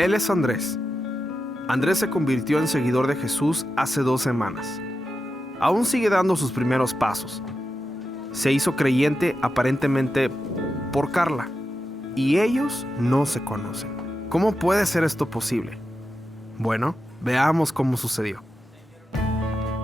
Él es Andrés. Andrés se convirtió en seguidor de Jesús hace 2 semanas. Aún sigue dando sus primeros pasos. Se hizo creyente aparentemente por Carla, y ellos no se conocen. ¿Cómo puede ser esto posible? Bueno, veamos cómo sucedió.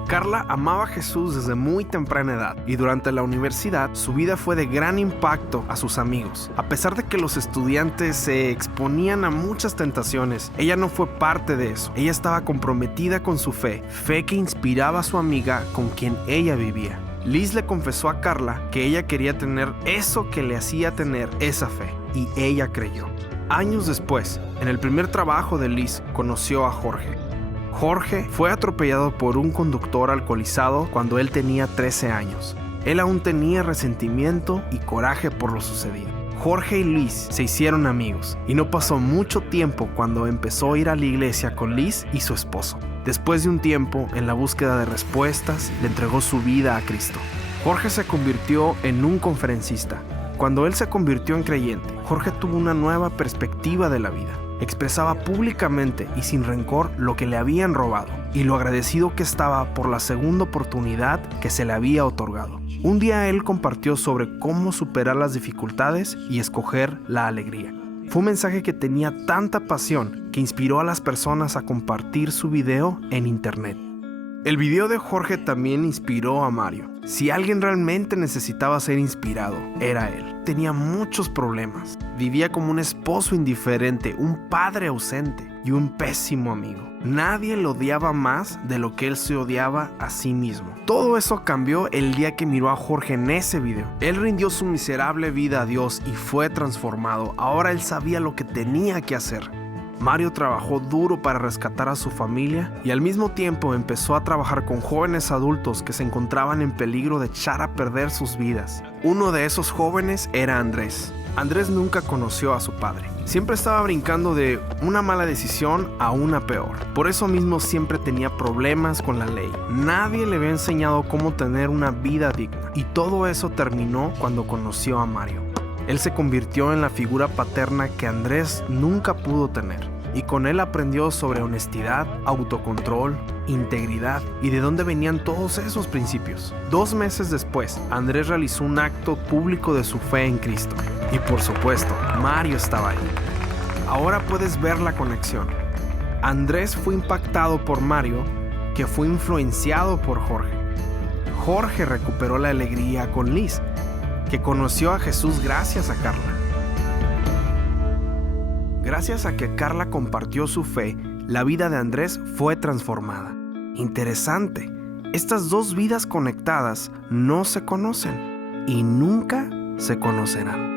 Carla amaba a Jesús desde muy temprana edad y durante la universidad su vida fue de gran impacto a sus amigos. A pesar de que los estudiantes se exponían a muchas tentaciones, ella no fue parte de eso. Ella estaba comprometida con su fe que inspiraba a su amiga con quien ella vivía. Liz le confesó a Carla que ella quería tener eso que le hacía tener esa fe, y ella creyó. Años después, en el primer trabajo de Liz, conoció a Jorge. Jorge fue atropellado por un conductor alcoholizado cuando él tenía 13 años. Él aún tenía resentimiento y coraje por lo sucedido. Jorge y Liz se hicieron amigos y no pasó mucho tiempo cuando empezó a ir a la iglesia con Liz y su esposo. Después de un tiempo, en la búsqueda de respuestas, le entregó su vida a Cristo. Jorge se convirtió en un conferencista. Cuando él se convirtió en creyente, Jorge tuvo una nueva perspectiva de la vida. Expresaba públicamente y sin rencor lo que le habían robado y lo agradecido que estaba por la segunda oportunidad que se le había otorgado. Un día él compartió sobre cómo superar las dificultades y escoger la alegría. Fue un mensaje que tenía tanta pasión que inspiró a las personas a compartir su video en internet. El video de Jorge también inspiró a Mario. Si alguien realmente necesitaba ser inspirado, era él. Tenía muchos problemas. Vivía como un esposo indiferente, un padre ausente y un pésimo amigo. Nadie lo odiaba más de lo que él se odiaba a sí mismo. Todo eso cambió el día que miró a Jorge en ese video. Él rindió su miserable vida a Dios y fue transformado. Ahora él sabía lo que tenía que hacer. Mario trabajó duro para rescatar a su familia y al mismo tiempo empezó a trabajar con jóvenes adultos que se encontraban en peligro de echar a perder sus vidas. Uno de esos jóvenes era Andrés. Andrés nunca conoció a su padre. Siempre estaba brincando de una mala decisión a una peor. Por eso mismo siempre tenía problemas con la ley. Nadie le había enseñado cómo tener una vida digna. Y todo eso terminó cuando conoció a Mario. Él se convirtió en la figura paterna que Andrés nunca pudo tener, y con él aprendió sobre honestidad, autocontrol, integridad y de dónde venían todos esos principios. 2 meses después, Andrés realizó un acto público de su fe en Cristo, y por supuesto, Mario estaba ahí. Ahora puedes ver la conexión. Andrés fue impactado por Mario, que fue influenciado por Jorge. Jorge recuperó la alegría con Liz, que conoció a Jesús gracias a Carla. Gracias a que Carla compartió su fe, la vida de Andrés fue transformada. Interesante, estas 2 vidas conectadas no se conocen y nunca se conocerán.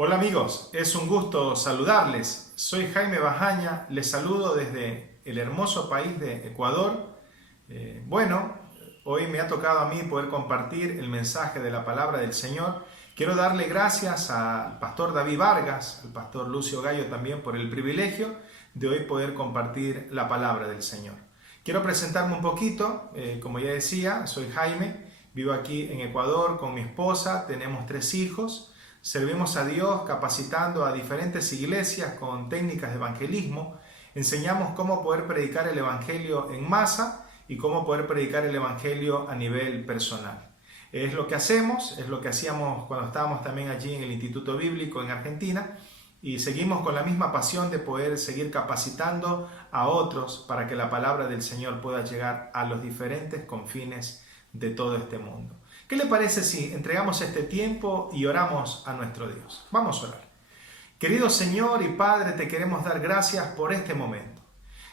Hola amigos, es un gusto saludarles. Soy Jaime Bajaña, les saludo desde el hermoso país de Ecuador. Hoy me ha tocado a mí poder compartir el mensaje de la palabra del Señor. Quiero darle gracias al pastor David Vargas, al pastor Lucio Gallo también por el privilegio de hoy poder compartir la palabra del Señor. Quiero presentarme un poquito, como ya decía, soy Jaime, vivo aquí en Ecuador con mi esposa, tenemos 3 hijos. Servimos a Dios capacitando a diferentes iglesias con técnicas de evangelismo. Enseñamos cómo poder predicar el evangelio en masa y cómo poder predicar el evangelio a nivel personal. Es lo que hacemos, es lo que hacíamos cuando estábamos también allí en el Instituto Bíblico en Argentina, y seguimos con la misma pasión de poder seguir capacitando a otros para que la palabra del Señor pueda llegar a los diferentes confines de todo este mundo. ¿Qué le parece si entregamos este tiempo y oramos a nuestro Dios? Vamos a orar. Querido Señor y Padre, te queremos dar gracias por este momento.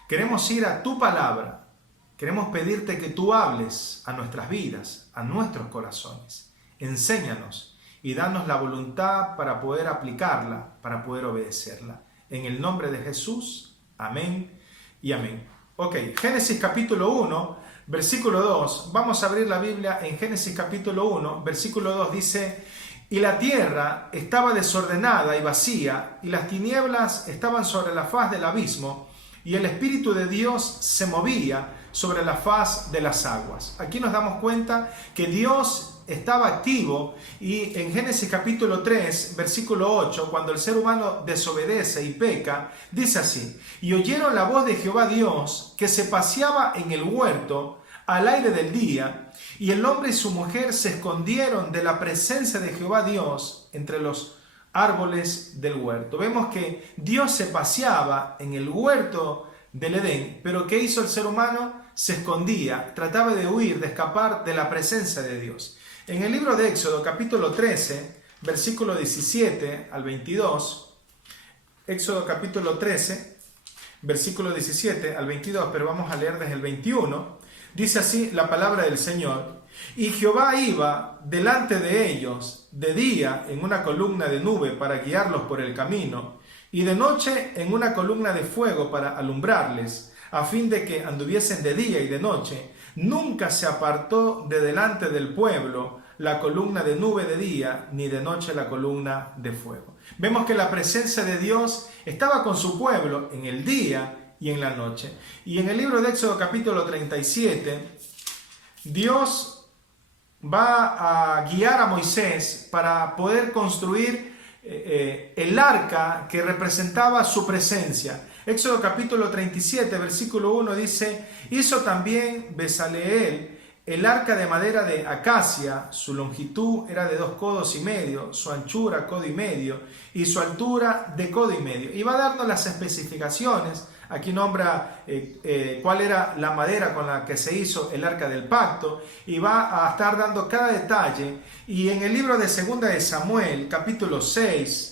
Queremos ir a tu palabra. Queremos pedirte que tú hables a nuestras vidas, a nuestros corazones. Enséñanos y danos la voluntad para poder aplicarla, para poder obedecerla. En el nombre de Jesús, amén y amén. Ok, Génesis capítulo 1. Versículo 2, vamos a abrir la Biblia en Génesis capítulo 1, versículo 2 dice: y la tierra estaba desordenada y vacía, y las tinieblas estaban sobre la faz del abismo, y el Espíritu de Dios se movía sobre la faz de las aguas. Aquí nos damos cuenta que Dios estaba activo, y en Génesis capítulo 3, versículo 8, cuando el ser humano desobedece y peca, dice así: y oyeron la voz de Jehová Dios, que se paseaba en el huerto al aire del día, y el hombre y su mujer se escondieron de la presencia de Jehová Dios entre los árboles del huerto. Vemos que Dios se paseaba en el huerto del Edén, pero ¿qué hizo el ser humano? Se escondía, trataba de huir, de escapar de la presencia de Dios. En el libro de Éxodo, capítulo 13, versículo 17 al 22, Éxodo capítulo 13, versículo 17 al 22, pero vamos a leer desde el 21, dice así la palabra del Señor: y Jehová iba delante de ellos de día en una columna de nube para guiarlos por el camino, y de noche en una columna de fuego para alumbrarles, a fin de que anduviesen de día y de noche. Nunca se apartó de delante del pueblo la columna de nube de día, ni de noche la columna de fuego. Vemos que la presencia de Dios estaba con su pueblo en el día y en la noche. Y en el libro de Éxodo capítulo 37, Dios va a guiar a Moisés para poder construir el arca que representaba su presencia. Éxodo capítulo 37, versículo 1 dice: hizo también Bezaleel el arca de madera de acacia, su longitud era de 2 codos y medio, su anchura codo y medio, y su altura de codo y medio. Y va a darnos las especificaciones. Aquí nombra cuál era la madera con la que se hizo el arca del pacto, y va a estar dando cada detalle. Y en el libro de Segunda de Samuel, capítulo 6,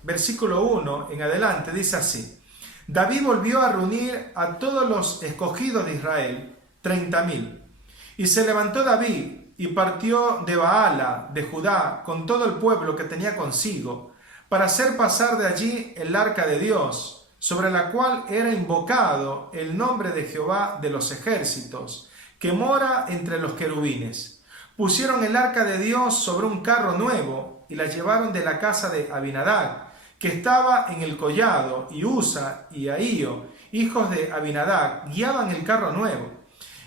versículo 1 en adelante, dice así: David volvió a reunir a todos los escogidos de Israel, 30,000. Y se levantó David y partió de Baala, de Judá, con todo el pueblo que tenía consigo, para hacer pasar de allí el arca de Dios, sobre la cual era invocado el nombre de Jehová de los ejércitos, que mora entre los querubines. Pusieron el arca de Dios sobre un carro nuevo y la llevaron de la casa de Abinadab, que estaba en el collado, y Usa y Ahío, hijos de Abinadab, guiaban el carro nuevo.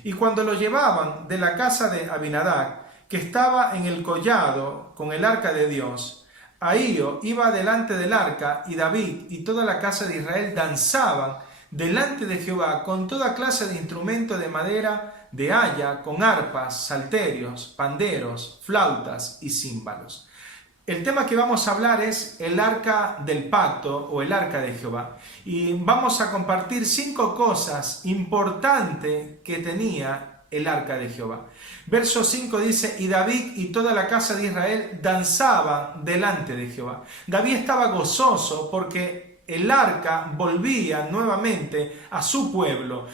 Y cuando lo llevaban de la casa de Abinadab, que estaba en el collado con el arca de Dios, Ahío iba delante del arca, y David y toda la casa de Israel danzaban delante de Jehová con toda clase de instrumentos de madera de haya, con arpas, salterios, panderos, flautas y címbalos. El tema que vamos a hablar es el arca del pacto o el arca de Jehová. Y vamos a compartir 5 cosas importantes que tenía el arca de Jehová. Verso 5 dice: y David y toda la casa de Israel danzaban delante de Jehová. David estaba gozoso porque el arca volvía nuevamente a su pueblo.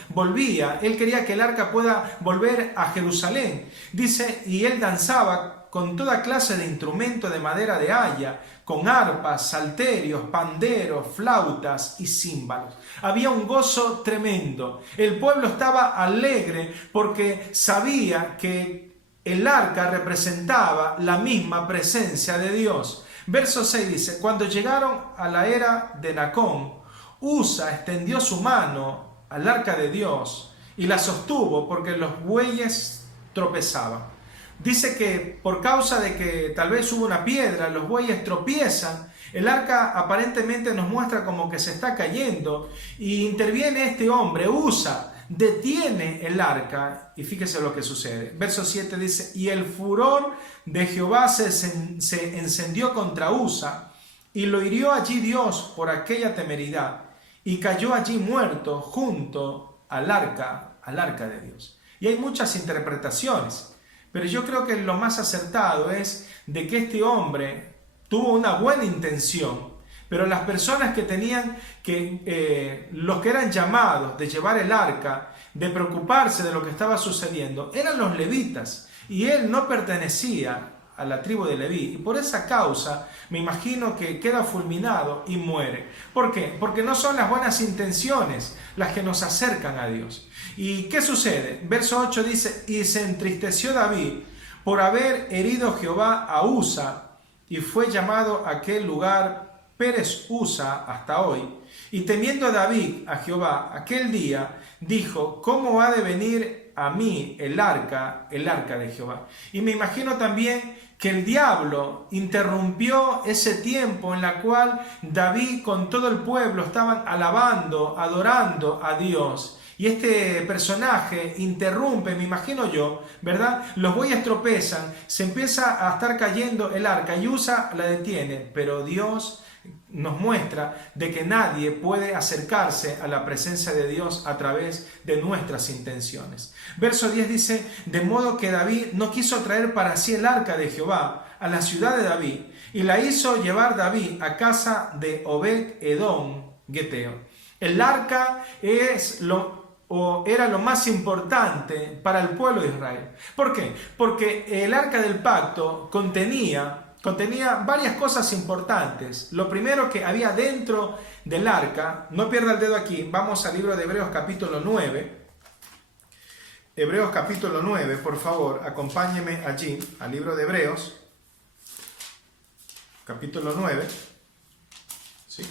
Él quería que el arca pueda volver a Jerusalén. Dice, y él danzaba con toda clase de instrumentos de madera de haya, con arpas, salterios, panderos, flautas y címbalos. Había un gozo tremendo. El pueblo estaba alegre porque sabía que el arca representaba la misma presencia de Dios. Verso 6 dice, cuando llegaron a la era de Nacón, Usa extendió su mano al arca de Dios y la sostuvo porque los bueyes tropezaban. Dice que por causa de que tal vez hubo una piedra, los bueyes tropiezan, el arca aparentemente nos muestra como que se está cayendo y interviene este hombre, Usa, detiene el arca y fíjese lo que sucede. Verso 7 dice, y el furor de Jehová se encendió contra Usa y lo hirió allí Dios por aquella temeridad y cayó allí muerto junto al arca de Dios. Y hay muchas interpretaciones, pero yo creo que lo más acertado es de que este hombre tuvo una buena intención, pero las personas que tenían los que eran llamados de llevar el arca, de preocuparse de lo que estaba sucediendo, eran los levitas, y él no pertenecía a la tribu de Leví, y por esa causa me imagino que queda fulminado y muere. ¿Por qué? Porque no son las buenas intenciones las que nos acercan a Dios. ¿Y qué sucede? Verso 8 dice, y se entristeció David por haber herido Jehová a Usa, y fue llamado aquel lugar Pérez Usa hasta hoy. Y temiendo David a Jehová aquel día, dijo, ¿cómo ha de venir a mí el arca de Jehová? Y me imagino también que el diablo interrumpió ese tiempo en la cual David con todo el pueblo estaban alabando, adorando a Dios. Y este personaje interrumpe, me imagino yo, ¿verdad? Los bueyes tropezan, se empieza a estar cayendo el arca y Usa la detiene, pero Dios nos muestra de que nadie puede acercarse a la presencia de Dios a través de nuestras intenciones. Verso 10 dice, de modo que David no quiso traer para sí el arca de Jehová a la ciudad de David, y la hizo llevar David a casa de Obed-Edom, Geteo. El arca era lo más importante para el pueblo de Israel. ¿Por qué? Porque el arca del pacto contenía varias cosas importantes. Lo primero que había dentro del arca, no pierda el dedo aquí, vamos al libro de Hebreos capítulo 9. Hebreos capítulo 9, por favor, acompáñeme allí, al libro de Hebreos, capítulo 9. Sí.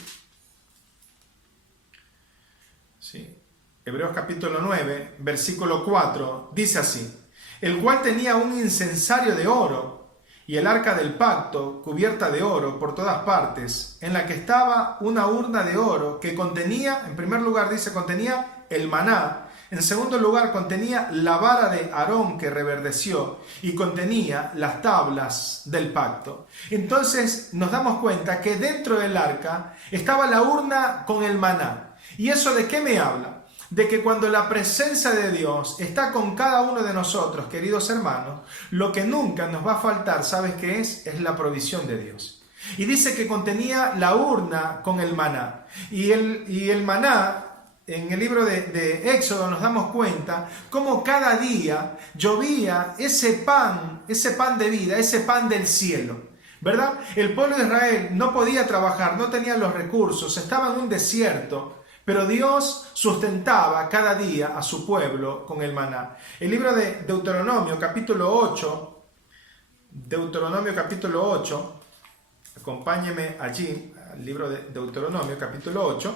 Hebreos capítulo 9, versículo 4, dice así, el cual tenía un incensario de oro, y el arca del pacto, cubierta de oro por todas partes, en la que estaba una urna de oro que contenía, en primer lugar dice, contenía el maná, en segundo lugar contenía la vara de Aarón que reverdeció y contenía las tablas del pacto. Entonces nos damos cuenta que dentro del arca estaba la urna con el maná. ¿Y eso de qué me habla? De que cuando la presencia de Dios está con cada uno de nosotros, queridos hermanos, lo que nunca nos va a faltar, ¿sabes qué es? Es la provisión de Dios. Y dice que contenía la urna con el maná. Y el maná, en el libro de Éxodo nos damos cuenta cómo cada día llovía ese pan de vida, ese pan del cielo, ¿verdad? El pueblo de Israel no podía trabajar, no tenía los recursos, estaba en un desierto. Pero Dios sustentaba cada día a su pueblo con el maná. El libro de Deuteronomio, capítulo 8, acompáñeme allí, al libro de Deuteronomio, capítulo 8.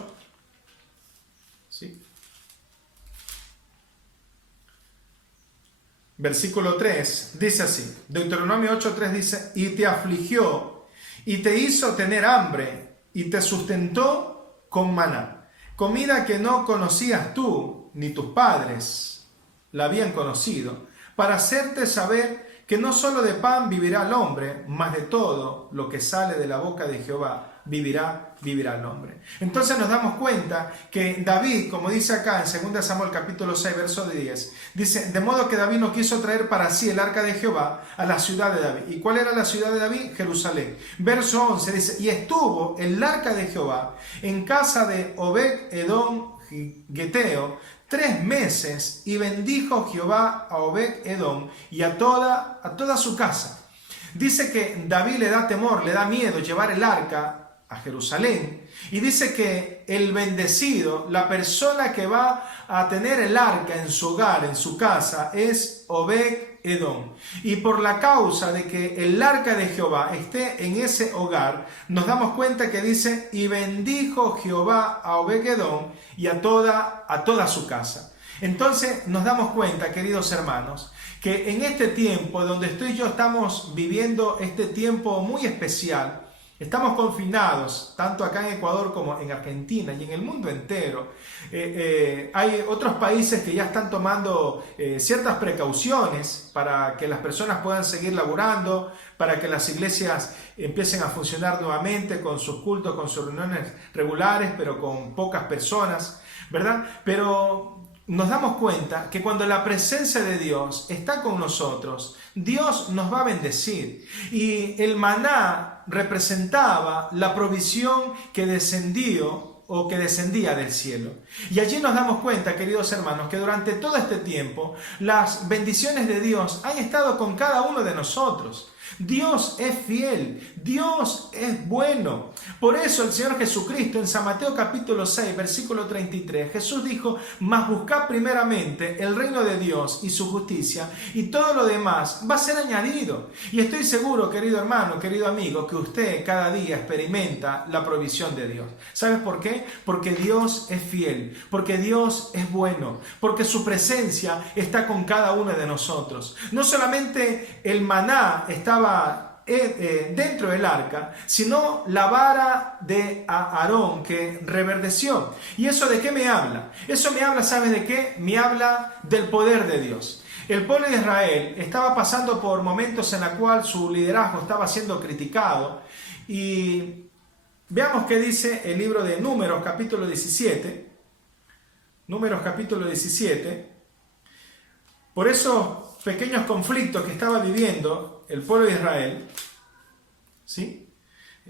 ¿Sí? Versículo 3, dice así, Deuteronomio 8:3 dice, y te afligió, y te hizo tener hambre, y te sustentó con maná. Comida que no conocías tú, ni tus padres la habían conocido, para hacerte saber que no solo de pan vivirá el hombre, mas de todo lo que sale de la boca de Jehová vivirá el hombre. Entonces nos damos cuenta que David, como dice acá en 2 Samuel capítulo 6, verso 10, dice, de modo que David no quiso traer para sí el arca de Jehová a la ciudad de David. ¿Y cuál era la ciudad de David? Jerusalén. Verso 11 dice, y estuvo el arca de Jehová en casa de Obed-Edom Geteo 3 meses, y bendijo Jehová a Obed-Edom y a toda su casa. dice que David le da temor, le da miedo llevar el arca a Jerusalén. Y dice que el bendecido, la persona que va a tener el arca en su hogar, en su casa, es Obed-Edom. Y por la causa de que el arca de Jehová esté en ese hogar, nos damos cuenta que dice, y bendijo Jehová a Obed-Edom y a toda su casa. Entonces nos damos cuenta, queridos hermanos, que en este tiempo donde estoy yo estamos viviendo este tiempo muy especial. Estamos confinados, tanto acá en Ecuador como en Argentina y en el mundo entero. Hay otros países que ya están tomando ciertas precauciones para que las personas puedan seguir laborando, para que las iglesias empiecen a funcionar nuevamente con sus cultos, con sus reuniones regulares, pero con pocas personas, ¿verdad? Pero nos damos cuenta que cuando la presencia de Dios está con nosotros, Dios nos va a bendecir. Y el maná representaba la provisión que descendió o que descendía del cielo. Y allí nos damos cuenta, queridos hermanos, que durante todo este tiempo las bendiciones de Dios han estado con cada uno de nosotros. Dios es fiel, Dios es bueno. Por eso el Señor Jesucristo en San Mateo capítulo 6, versículo 33, Jesús dijo, mas buscad primeramente el reino de Dios y su justicia, y todo lo demás va a ser añadido. Y estoy seguro, querido hermano, querido amigo, que usted cada día experimenta la provisión de Dios. ¿Sabes por qué? Porque Dios es fiel, porque Dios es bueno, porque su presencia está con cada uno de nosotros. No solamente el maná estaba dentro del arca, sino la vara de Aarón que reverdeció. ¿Y eso de qué me habla? Eso me habla, ¿sabes de qué? Me habla del poder de Dios. El pueblo de Israel estaba pasando por momentos en los cuales su liderazgo estaba siendo criticado. Y veamos qué dice el libro de Números capítulo 17. Números capítulo 17. Por esos pequeños conflictos que estaba viviendo el pueblo de Israel, ¿sí?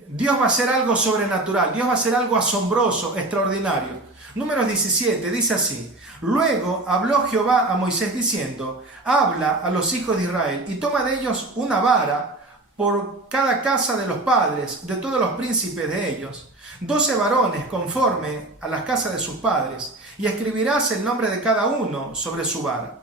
Dios va a hacer algo sobrenatural, Dios va a hacer algo asombroso, extraordinario. Números 17 dice así: luego habló Jehová a Moisés diciendo, habla a los hijos de Israel y toma de ellos una vara por cada casa de los padres, de todos los príncipes de ellos, 12 varones conforme a las casas de sus padres, y escribirás el nombre de cada uno sobre su vara.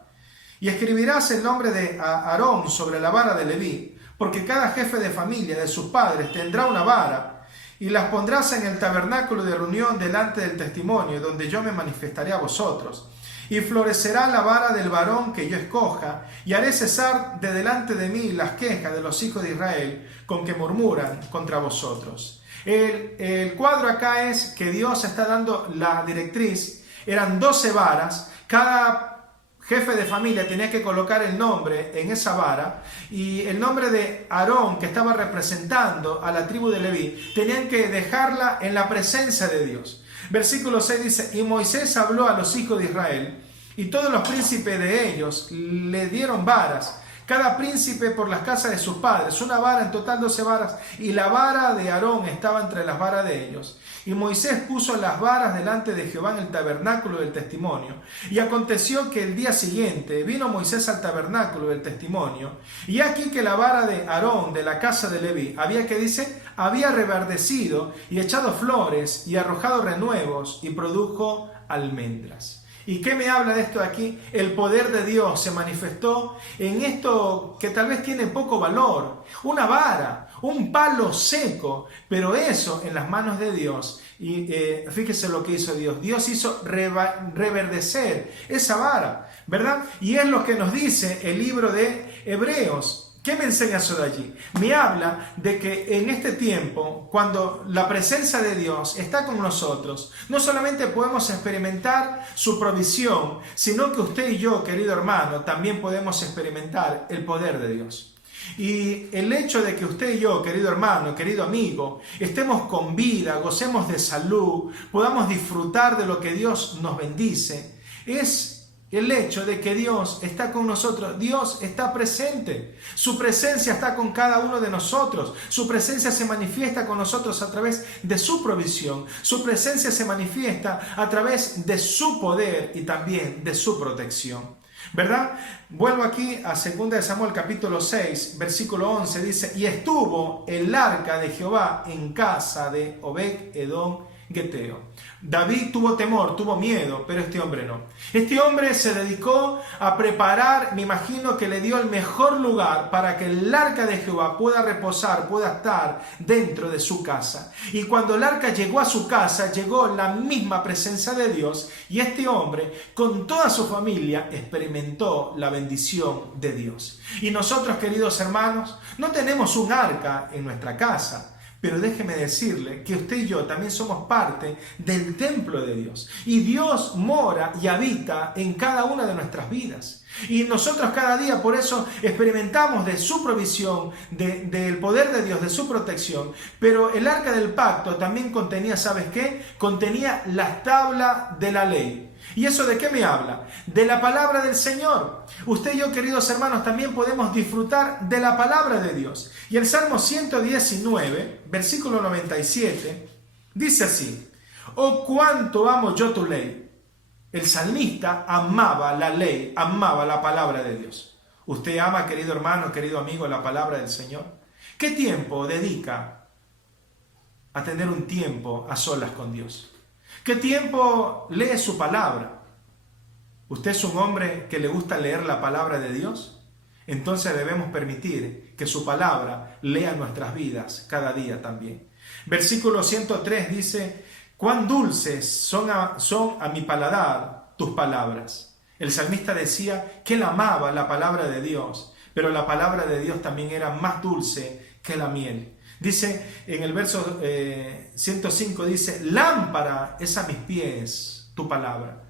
Y escribirás el nombre de Aarón sobre la vara de Leví, porque cada jefe de familia de sus padres tendrá una vara, y las pondrás en el tabernáculo de reunión delante del testimonio, donde yo me manifestaré a vosotros. Y florecerá la vara del varón que yo escoja, y haré cesar de delante de mí las quejas de los hijos de Israel, con que murmuran contra vosotros. El cuadro acá es que Dios está dando la directriz. Eran 12 varas, cada jefe de familia tenía que colocar el nombre en esa vara, y el nombre de Aarón, que estaba representando a la tribu de Leví, tenían que dejarla en la presencia de Dios. Versículo 6 dice, y Moisés habló a los hijos de Israel, y todos los príncipes de ellos le dieron varas, cada príncipe por las casas de sus padres, una vara, en total 12 varas, y la vara de Aarón estaba entre las varas de ellos. Y Moisés puso las varas delante de Jehová en el tabernáculo del testimonio. Y aconteció que el día siguiente vino Moisés al tabernáculo del testimonio, y aquí que la vara de Aarón de la casa de Leví había reverdecido y echado flores y arrojado renuevos y produjo almendras. ¿Y qué me habla de esto aquí? El poder de Dios se manifestó en esto que tal vez tiene poco valor, una vara, un palo seco, pero eso en las manos de Dios. Y fíjese lo que hizo Dios. Dios hizo reverdecer esa vara, ¿verdad? Y es lo que nos dice el libro de Hebreos. ¿Qué me enseña eso de allí? Me habla de que en este tiempo, cuando la presencia de Dios está con nosotros, no solamente podemos experimentar su provisión, sino que usted y yo, querido hermano, también podemos experimentar el poder de Dios. Y el hecho de que usted y yo, querido hermano, querido amigo, estemos con vida, gocemos de salud, podamos disfrutar de lo que Dios nos bendice, es el hecho de que Dios está con nosotros. Dios está presente. Su presencia está con cada uno de nosotros. Su presencia se manifiesta con nosotros a través de su provisión. Su presencia se manifiesta a través de su poder y también de su protección. ¿Verdad? Vuelvo aquí a 2 de Samuel capítulo 6, versículo 11, dice, y estuvo el arca de Jehová en casa de Obed-Edom Geteo. David tuvo temor, tuvo miedo, pero este hombre no. Este hombre se dedicó a preparar, me imagino que le dio el mejor lugar para que el arca de Jehová pueda reposar, pueda estar dentro de su casa. Y cuando el arca llegó a su casa, llegó la misma presencia de Dios, y este hombre, con toda su familia, experimentó la bendición de Dios. Y nosotros, queridos hermanos, no tenemos un arca en nuestra casa, pero déjeme decirle que usted y yo también somos parte del templo de Dios. Y Dios mora y habita en cada una de nuestras vidas. Y nosotros cada día por eso experimentamos de su provisión, del poder de Dios, de su protección. Pero el arca del pacto también contenía, ¿sabes qué? Contenía la tabla de la ley. ¿Y eso de qué me habla? De la palabra del Señor. Usted y yo, queridos hermanos, también podemos disfrutar de la palabra de Dios. Y el Salmo 119, versículo 97, dice así: oh, cuánto amo yo tu ley. El salmista amaba la ley, amaba la palabra de Dios. ¿Usted ama, querido hermano, querido amigo, la palabra del Señor? ¿Qué tiempo dedica a tener un tiempo a solas con Dios? ¿Qué tiempo lee su palabra? ¿Usted es un hombre que le gusta leer la palabra de Dios? Entonces debemos permitir que su palabra lea nuestras vidas cada día también. Versículo 103 dice: cuán dulces son a mi paladar tus palabras. El salmista decía que él amaba la palabra de Dios, pero la palabra de Dios también era más dulce que la miel. Dice en el verso 105, dice: lámpara es a mis pies tu palabra.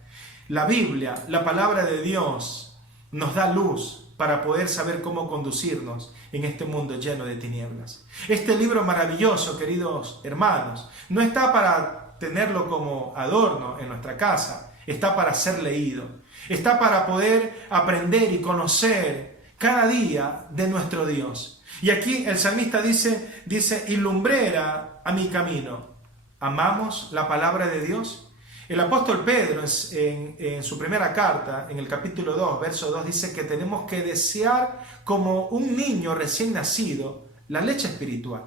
La Biblia, la palabra de Dios, nos da luz para poder saber cómo conducirnos en este mundo lleno de tinieblas. Este libro maravilloso, queridos hermanos, no está para tenerlo como adorno en nuestra casa, está para ser leído, está para poder aprender y conocer cada día de nuestro Dios. Y aquí el salmista dice, y lumbrera a mi camino. ¿Amamos la palabra de Dios? El apóstol Pedro en su primera carta, en el capítulo 2, verso 2, dice que tenemos que desear como un niño recién nacido la leche espiritual.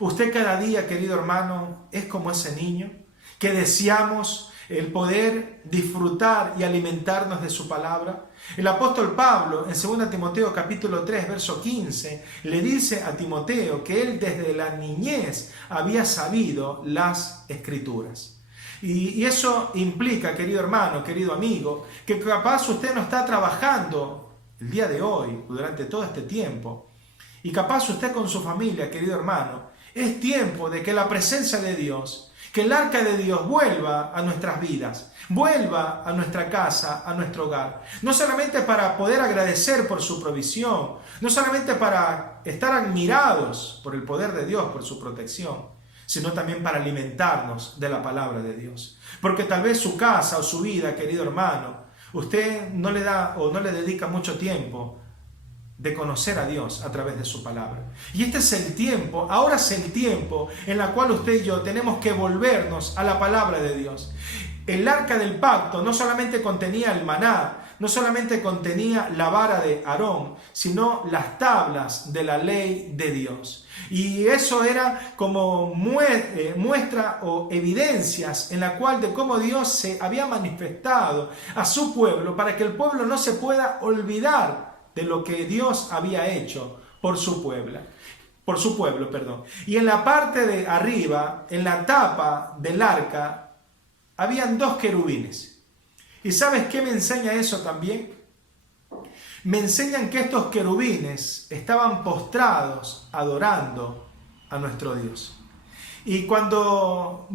Usted cada día, querido hermano, es como ese niño que deseamos el poder disfrutar y alimentarnos de su palabra. El apóstol Pablo, en 2 Timoteo capítulo 3, verso 15, le dice a Timoteo que él desde la niñez había sabido las Escrituras. Y eso implica, querido hermano, querido amigo, que capaz usted no está trabajando el día de hoy, durante todo este tiempo, y capaz usted con su familia, querido hermano, es tiempo de que la presencia de Dios, que el arca de Dios vuelva a nuestras vidas, vuelva a nuestra casa, a nuestro hogar. No solamente para poder agradecer por su provisión, no solamente para estar admirados por el poder de Dios, por su protección, sino también para alimentarnos de la palabra de Dios. Porque tal vez su casa o su vida, querido hermano, usted no le da o no le dedica mucho tiempo de conocer a Dios a través de su palabra. Y este es el tiempo, ahora es el tiempo en el cual usted y yo tenemos que volvernos a la palabra de Dios. El arca del pacto no solamente contenía el maná, no solamente contenía la vara de Aarón, sino las tablas de la ley de Dios. Y eso era como muestra o evidencias en la cual de cómo Dios se había manifestado a su pueblo para que el pueblo no se pueda olvidar de lo que Dios había hecho por su pueblo. Y en la parte de arriba, en la tapa del arca, habían 2 querubines. ¿Y sabes qué me enseña eso también? Me enseñan que estos querubines estaban postrados adorando a nuestro Dios. Y cuando,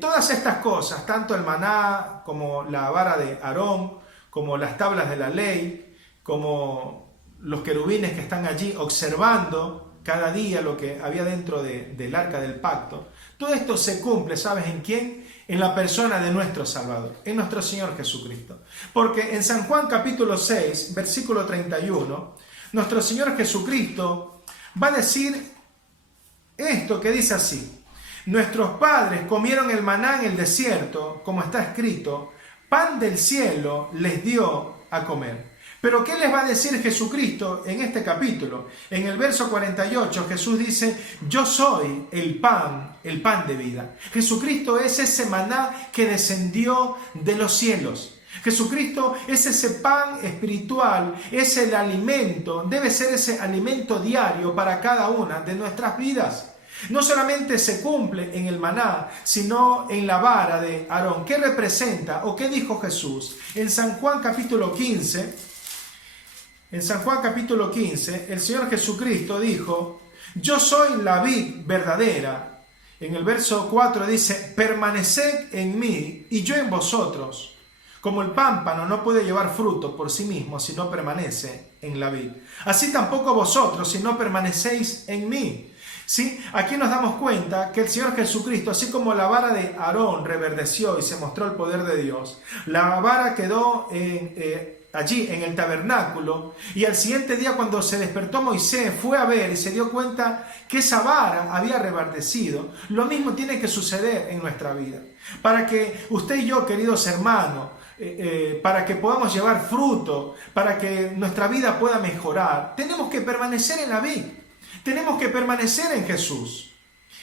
todas estas cosas, tanto el maná como la vara de Aarón, como las tablas de la ley, como los querubines que están allí observando cada día lo que había dentro del arca del pacto, todo esto se cumple, ¿sabes en quién? En la persona de nuestro Salvador, en nuestro Señor Jesucristo. Porque en San Juan capítulo 6, versículo 31, nuestro Señor Jesucristo va a decir esto que dice así: nuestros padres comieron el maná en el desierto, como está escrito, pan del cielo les dio a comer. Pero ¿qué les va a decir Jesucristo en este capítulo? En el verso 48 Jesús dice, yo soy el pan de vida. Jesucristo es ese maná que descendió de los cielos. Jesucristo es ese pan espiritual, es el alimento, debe ser ese alimento diario para cada una de nuestras vidas. No solamente se cumple en el maná, sino en la vara de Aarón. ¿Qué representa o qué dijo Jesús? En San Juan capítulo 15, el Señor Jesucristo dijo, yo soy la vid verdadera. En el verso 4 dice, permaneced en mí y yo en vosotros. Como el pámpano no puede llevar fruto por sí mismo si no permanece en la vid. Así tampoco vosotros si no permanecéis en mí. ¿Sí? Aquí nos damos cuenta que el Señor Jesucristo, así como la vara de Aarón reverdeció y se mostró el poder de Dios, la vara quedó allí en el tabernáculo, y al siguiente día cuando se despertó Moisés fue a ver y se dio cuenta que esa vara había reverdecido. Lo mismo tiene que suceder en nuestra vida. Para que usted y yo, queridos hermanos, para que podamos llevar fruto, para que nuestra vida pueda mejorar, tenemos que permanecer en la vid. Tenemos que permanecer en Jesús.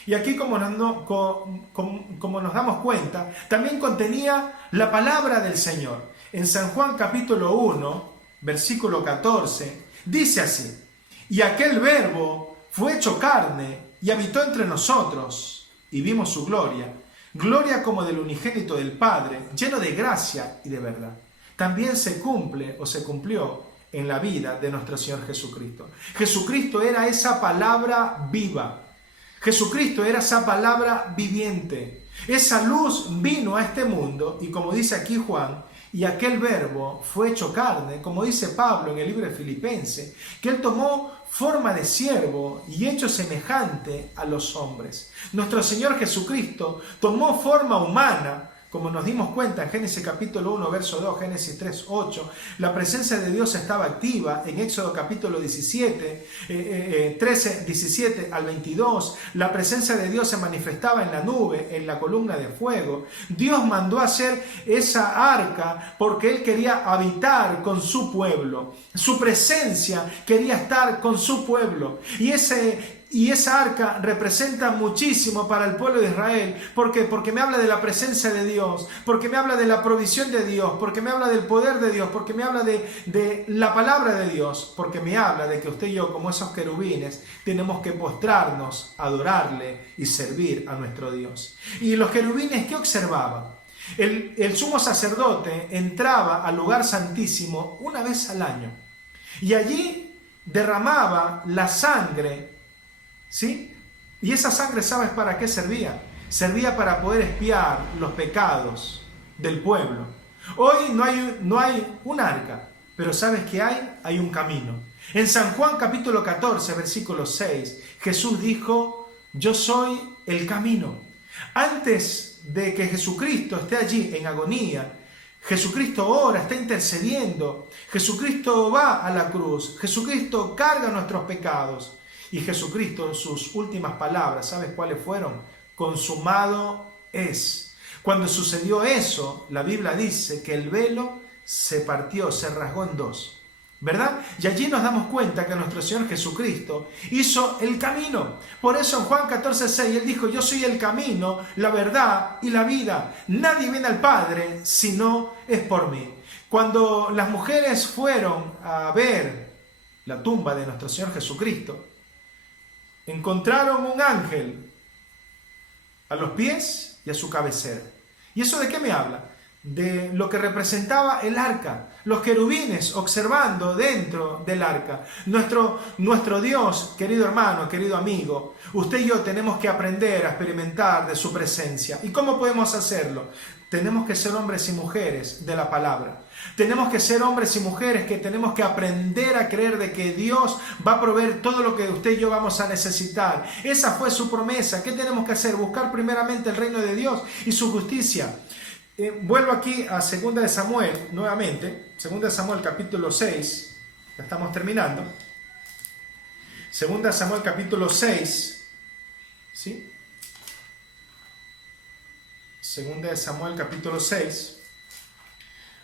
Y aquí, como nos damos cuenta, también contenía la palabra del Señor. En San Juan capítulo 1, versículo 14, dice así, y aquel verbo fue hecho carne y habitó entre nosotros, y vimos su gloria, gloria como del unigénito del Padre, lleno de gracia y de verdad. También se cumplió en la vida de nuestro Señor Jesucristo. Jesucristo era esa palabra viva. Jesucristo era esa palabra viviente. Esa luz vino a este mundo y, como dice aquí Juan, y aquel verbo fue hecho carne, como dice Pablo en el libro de Filipenses, que él tomó forma de siervo y hecho semejante a los hombres. Nuestro Señor Jesucristo tomó forma humana. Como nos dimos cuenta en Génesis capítulo 1, verso 2, Génesis 3, 8, la presencia de Dios estaba activa. En Éxodo capítulo 17, 13, 17 al 22, la presencia de Dios se manifestaba en la nube, en la columna de fuego. Dios mandó a hacer esa arca porque Él quería habitar con su pueblo. Su presencia quería estar con su pueblo. Y esa arca representa muchísimo para el pueblo de Israel. ¿Por qué? Porque me habla de la presencia de Dios, porque me habla de la provisión de Dios, porque me habla del poder de Dios, porque me habla de la palabra de Dios, porque me habla de que usted y yo, como esos querubines, tenemos que postrarnos, adorarle y servir a nuestro Dios. Y los querubines, ¿qué observaban? El sumo sacerdote entraba al lugar santísimo una vez al año y allí derramaba la sangre. ¿Sí? Y esa sangre, ¿sabes para qué servía? Servía para poder expiar los pecados del pueblo. Hoy no hay un arca, pero ¿sabes qué hay? Hay un camino. En San Juan capítulo 14, versículo 6, Jesús dijo, yo soy el camino. Antes de que Jesucristo esté allí en agonía, Jesucristo ora, está intercediendo. Jesucristo va a la cruz. Jesucristo carga nuestros pecados. Y Jesucristo en sus últimas palabras, ¿sabes cuáles fueron? Consumado es. Cuando sucedió eso, la Biblia dice que el velo se partió, se rasgó en dos, ¿verdad? Y allí nos damos cuenta que nuestro Señor Jesucristo hizo el camino. Por eso en Juan 14:6 Él dijo, yo soy el camino, la verdad y la vida. Nadie viene al Padre si no es por mí. Cuando las mujeres fueron a ver la tumba de nuestro Señor Jesucristo, encontraron un ángel a los pies y a su cabecera. ¿Y eso de qué me habla? De lo que representaba el arca, los querubines observando dentro del arca. Nuestro Dios, querido hermano, querido amigo, usted y yo tenemos que aprender a experimentar de su presencia. ¿Y cómo podemos hacerlo? Tenemos que ser hombres y mujeres de la palabra. Tenemos que ser hombres y mujeres que tenemos que aprender a creer de que Dios va a proveer todo lo que usted y yo vamos a necesitar. Esa fue su promesa. ¿Qué tenemos que hacer? Buscar primeramente el reino de Dios y su justicia. Vuelvo aquí a 2 de Samuel nuevamente. 2 de Samuel capítulo 6. Ya estamos terminando. 2 de Samuel capítulo 6. ¿Sí? 2 de Samuel capítulo 6.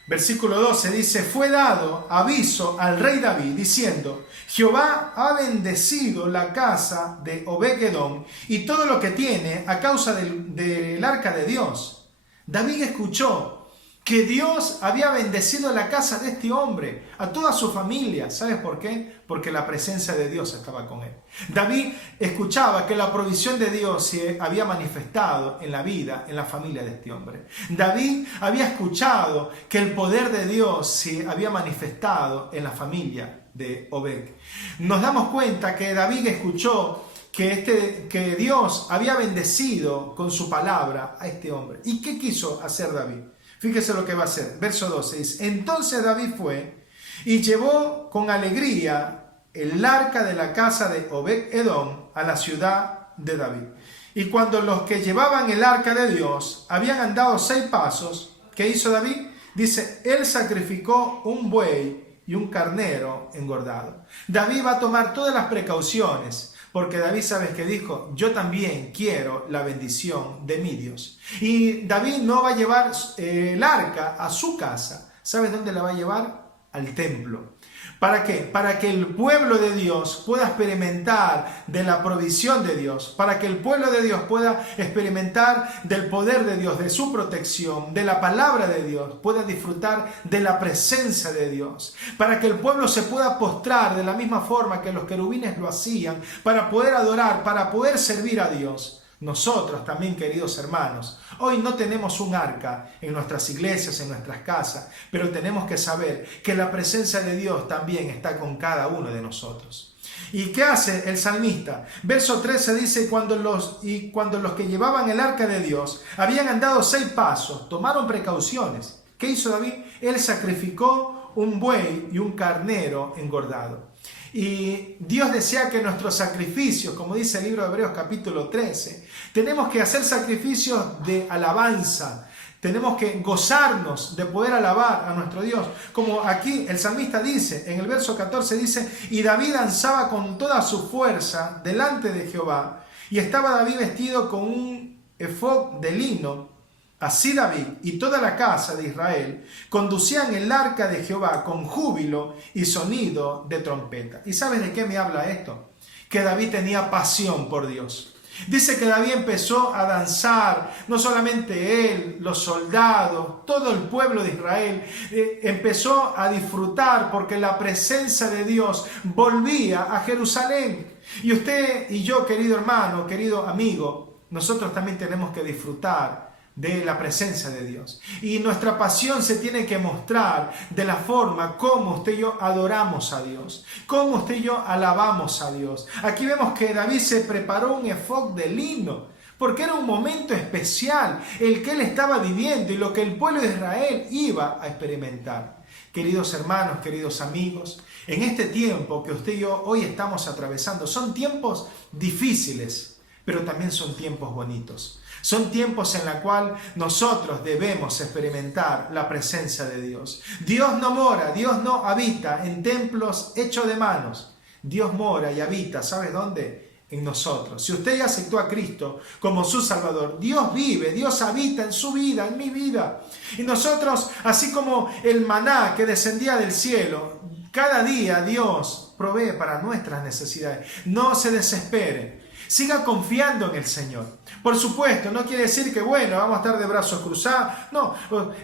Versículo 12 dice, fue dado aviso al rey David diciendo, Jehová ha bendecido la casa de Obed-edom y todo lo que tiene a causa del arca de Dios. David escuchó que Dios había bendecido la casa de este hombre, a toda su familia. ¿Sabes por qué? Porque la presencia de Dios estaba con él. David escuchaba que la provisión de Dios se había manifestado en la vida, en la familia de este hombre. David había escuchado que el poder de Dios se había manifestado en la familia de Obed. Nos damos cuenta que David escuchó que Dios había bendecido con su palabra a este hombre. ¿Y qué quiso hacer David? Fíjese lo que va a hacer. Verso 12 dice, entonces David fue y llevó con alegría el arca de la casa de Obed-edom a la ciudad de David. Y cuando los que llevaban el arca de Dios habían andado 6 pasos, ¿qué hizo David? Dice, él sacrificó un buey y un carnero engordado. David va a tomar todas las precauciones, porque David, ¿sabes qué dijo? Yo también quiero la bendición de mi Dios. Y David no va a llevar el arca a su casa. ¿Sabes dónde la va a llevar? Al templo. ¿Para qué? Para que el pueblo de Dios pueda experimentar de la provisión de Dios, para que el pueblo de Dios pueda experimentar del poder de Dios, de su protección, de la palabra de Dios, pueda disfrutar de la presencia de Dios, para que el pueblo se pueda postrar de la misma forma que los querubines lo hacían, para poder adorar, para poder servir a Dios. Nosotros también, queridos hermanos, hoy no tenemos un arca en nuestras iglesias, en nuestras casas, pero tenemos que saber que la presencia de Dios también está con cada uno de nosotros. ¿Y qué hace el salmista? Verso 13 dice, cuando los que llevaban el arca de Dios habían andado 6 pasos, tomaron precauciones. ¿Qué hizo David? Él sacrificó un buey y un carnero engordado. Y Dios desea que nuestros sacrificios, como dice el libro de Hebreos capítulo 13, tenemos que hacer sacrificios de alabanza, tenemos que gozarnos de poder alabar a nuestro Dios. Como aquí el salmista dice, en el verso 14 dice, y David danzaba con toda su fuerza delante de Jehová, y estaba David vestido con un efod de lino. Así David y toda la casa de Israel conducían el arca de Jehová con júbilo y sonido de trompeta. ¿Y sabes de qué me habla esto? Que David tenía pasión por Dios. Dice que David empezó a danzar, no solamente él, los soldados, todo el pueblo de Israel empezó a disfrutar porque la presencia de Dios volvía a Jerusalén. Y usted y yo, querido hermano, querido amigo, nosotros también tenemos que disfrutar de la presencia de Dios. Y nuestra pasión se tiene que mostrar de la forma como usted y yo adoramos a Dios, como usted y yo alabamos a Dios. Aquí vemos que David se preparó un efod de lino, porque era un momento especial el que él estaba viviendo y lo que el pueblo de Israel iba a experimentar. Queridos hermanos, queridos amigos, en este tiempo que usted y yo hoy estamos atravesando, son tiempos difíciles, pero también son tiempos bonitos. Son tiempos en los cuales nosotros debemos experimentar la presencia de Dios. Dios no mora, Dios no habita en templos hechos de manos. Dios mora y habita, ¿sabes dónde? En nosotros. Si usted ya aceptó a Cristo como su Salvador, Dios vive, Dios habita en su vida, en mi vida. Y nosotros, así como el maná que descendía del cielo, cada día Dios provee para nuestras necesidades. No se desespere. Siga confiando en el Señor. Por supuesto, no quiere decir que, bueno, vamos a estar de brazos cruzados. No,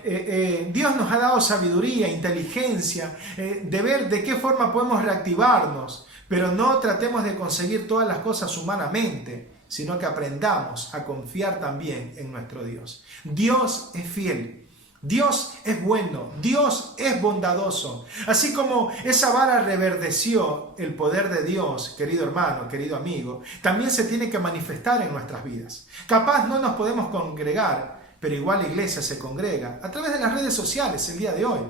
Dios nos ha dado sabiduría, inteligencia, de ver de qué forma podemos reactivarnos. Pero no tratemos de conseguir todas las cosas humanamente, sino que aprendamos a confiar también en nuestro Dios. Dios es fiel. Dios es bueno, Dios es bondadoso. Así como esa vara reverdeció el poder de Dios, querido hermano, querido amigo, también se tiene que manifestar en nuestras vidas. Capaz no nos podemos congregar, pero igual la iglesia se congrega a través de las redes sociales el día de hoy.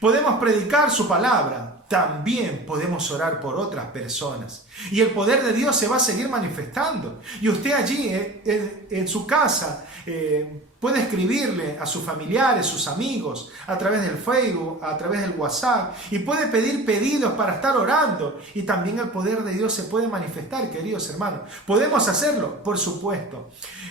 Podemos predicar su palabra, también podemos orar por otras personas. Y el poder de Dios se va a seguir manifestando. Y usted allí en su casa puede escribirle a sus familiares, sus amigos, a través del Facebook, a través del WhatsApp. Y puede pedir pedidos para estar orando. Y también el poder de Dios se puede manifestar, queridos hermanos. ¿Podemos hacerlo? Por supuesto.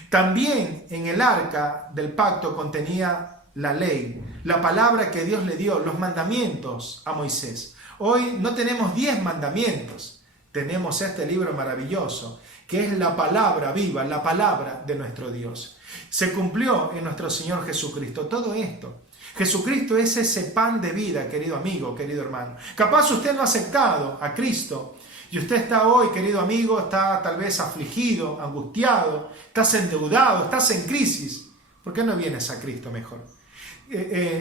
También en el arca del pacto contenía la ley, la palabra que Dios le dio, los mandamientos a Moisés. Hoy no tenemos 10 mandamientos, tenemos este libro maravilloso, que es la palabra viva, la palabra de nuestro Dios. Se cumplió en nuestro Señor Jesucristo todo esto. Jesucristo es ese pan de vida, querido amigo, querido hermano. Capaz usted no ha aceptado a Cristo y usted está hoy, querido amigo, está tal vez afligido, angustiado, estás endeudado, estás en crisis. ¿Por qué no vienes a Cristo mejor?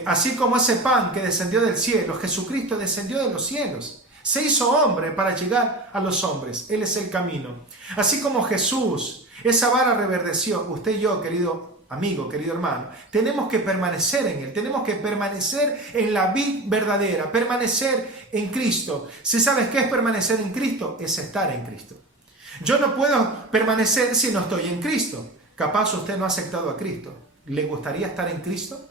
Así como ese pan que descendió del cielo, Jesucristo descendió de los cielos. Se hizo hombre para llegar a los hombres. Él es el camino. Así como Jesús, esa vara reverdeció, usted y yo, querido amigo, querido hermano, tenemos que permanecer en Él, tenemos que permanecer en la vid verdadera, permanecer en Cristo. Si sabes qué es permanecer en Cristo, es estar en Cristo. Yo no puedo permanecer si no estoy en Cristo. Capaz usted no ha aceptado a Cristo. ¿Le gustaría estar en Cristo?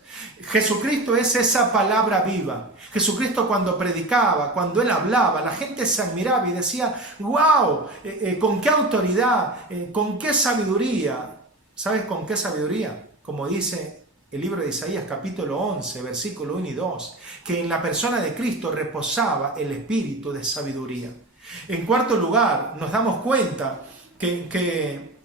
Jesucristo es esa palabra viva. Jesucristo cuando predicaba, cuando Él hablaba, la gente se admiraba y decía, wow, con qué autoridad, con qué sabiduría. ¿Sabes con qué sabiduría? Como dice el libro de Isaías capítulo 11, versículo 1 y 2, que en la persona de Cristo reposaba el espíritu de sabiduría. En cuarto lugar, nos damos cuenta que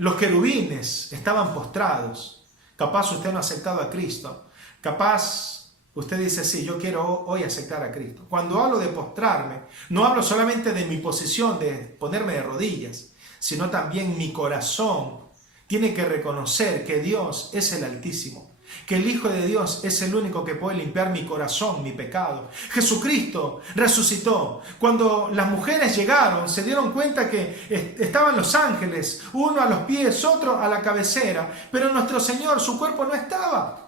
los querubines estaban postrados. Capaz usted no ha aceptado a Cristo. Capaz usted dice, sí, yo quiero hoy aceptar a Cristo. Cuando hablo de postrarme, no hablo solamente de mi posición de ponerme de rodillas, sino también mi corazón tiene que reconocer que Dios es el Altísimo, que el Hijo de Dios es el único que puede limpiar mi corazón, mi pecado. Jesucristo resucitó. Cuando las mujeres llegaron, se dieron cuenta que estaban los ángeles, uno a los pies, otro a la cabecera, pero nuestro Señor, su cuerpo no estaba.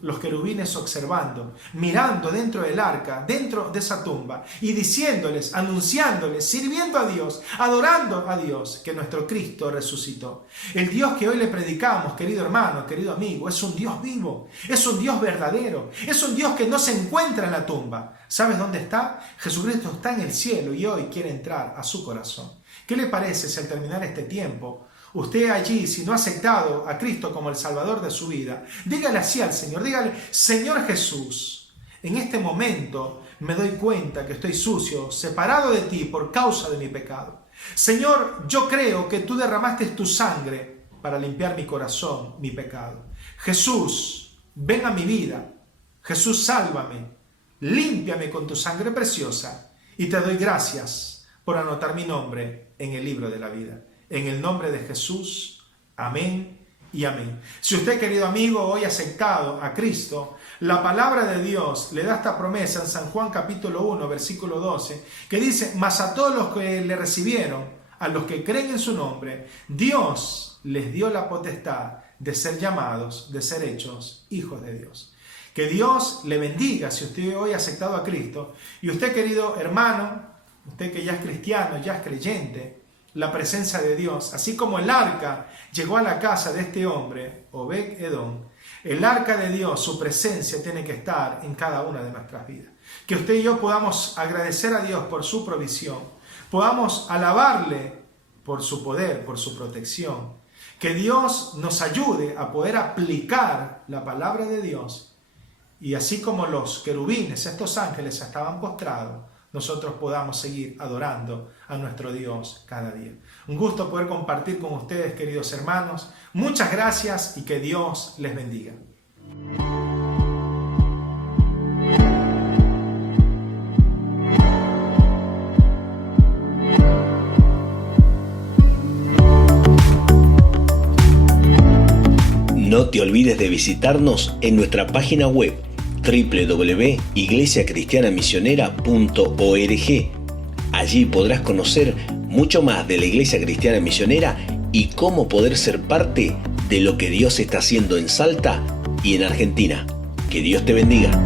Los querubines observando, mirando dentro del arca, dentro de esa tumba, y diciéndoles, anunciándoles, sirviendo a Dios, adorando a Dios, que nuestro Cristo resucitó. El Dios que hoy le predicamos, querido hermano, querido amigo, es un Dios vivo, es un Dios verdadero, es un Dios que no se encuentra en la tumba. ¿Sabes dónde está? Jesucristo está en el cielo y hoy quiere entrar a su corazón. ¿Qué le parece si al terminar este tiempo, usted allí, si no ha aceptado a Cristo como el Salvador de su vida, dígale así al Señor, dígale, Señor Jesús, en este momento me doy cuenta que estoy sucio, separado de ti por causa de mi pecado. Señor, yo creo que tú derramaste tu sangre para limpiar mi corazón, mi pecado. Jesús, ven a mi vida. Jesús, sálvame, límpiame con tu sangre preciosa y te doy gracias por anotar mi nombre en el libro de la vida. En el nombre de Jesús, amén y amén. Si usted, querido amigo, hoy ha aceptado a Cristo, la palabra de Dios le da esta promesa en San Juan capítulo 1, versículo 12, que dice, mas a todos los que le recibieron, a los que creen en su nombre, Dios les dio la potestad de ser llamados, de ser hechos hijos de Dios. Que Dios le bendiga si usted hoy ha aceptado a Cristo. Y usted, querido hermano, usted que ya es cristiano, ya es creyente, la presencia de Dios, así como el arca llegó a la casa de este hombre, Obed-Edom, el arca de Dios, su presencia tiene que estar en cada una de nuestras vidas. Que usted y yo podamos agradecer a Dios por su provisión, podamos alabarle por su poder, por su protección. Que Dios nos ayude a poder aplicar la palabra de Dios y así como los querubines, estos ángeles estaban postrados, nosotros podamos seguir adorando a nuestro Dios cada día. Un gusto poder compartir con ustedes, queridos hermanos. Muchas gracias y que Dios les bendiga. No te olvides de visitarnos en nuestra página web www.iglesiacristianamisionera.org. Allí podrás conocer mucho más de la Iglesia Cristiana Misionera y cómo poder ser parte de lo que Dios está haciendo en Salta y en Argentina. Que Dios te bendiga.